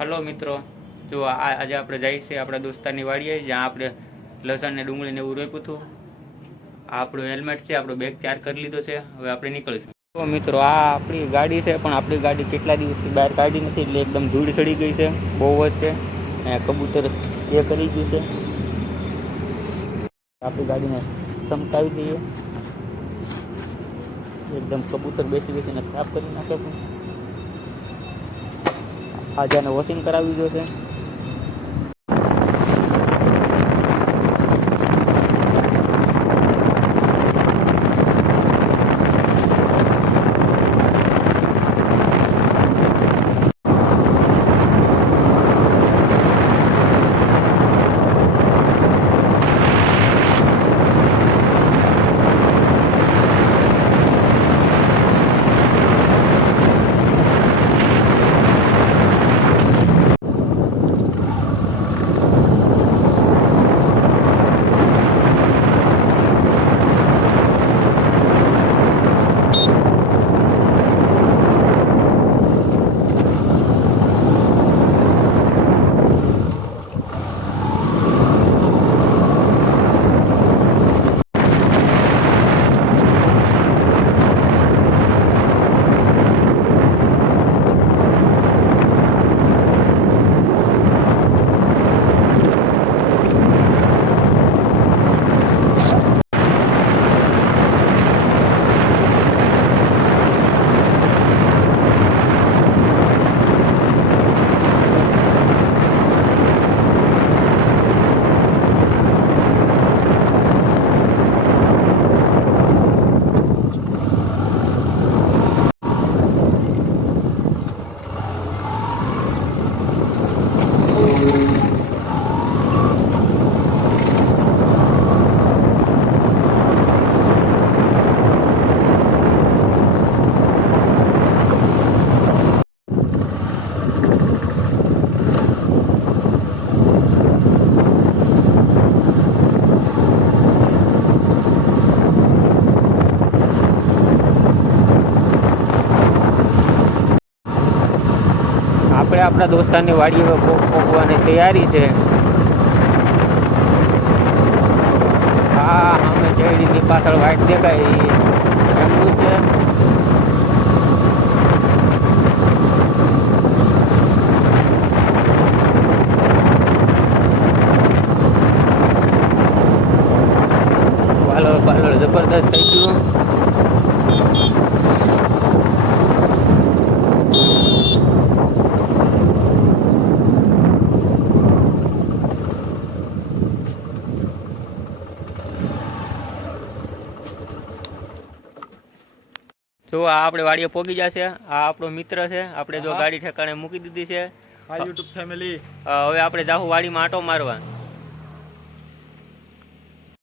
Hello મિત્રો, જો આજે આપણે જઈએ છીએ આપણા દોસ્તારની વાડીએ, જ્યાં આપણે લસણ ને ડુંગળી ને એવું રોપ્યું હતું. આ આપણું હેલ્મેટ છે, આપણો બેગ તૈયાર કરી લીધો છે. હવે આપણે નીકળીશું. તો મિત્રો, આ આપણી ગાડી છે, પણ આપણી ગાડી કેટલા દિવસથી બહાર કાઢી નથી, એટલે એકદમ ધૂળ ચડી ગઈ છે, બહુ જ છે. કબૂતર એ કરી ગયું છે. આપણી ગાડીને ચમકાવી દઈએ, એકદમ કબૂતર બેસી બેસીને ખરાબ કરી નાખે છે. આજે આને વોશિંગ કરાવી જોશે. આપણે આપણા દોસ્તારની વાડીએ પહોંચવાની તૈયારી છે. હા, અમે શેરડીની પાછળ વાઇટ દેખાય એમનું છે. પાલર જબરદસ્ત થઈ ગયું. જો આ આપણે વાડીએ પોગી જશે. આ આપણો મિત્ર છે. આપણે જો ગાડી ઠેકાણે મૂકી દીધી છે. યુટ્યુબ ફેમિલી, હવે આપણે જાહુ વાડીમાં આંટો મારવા.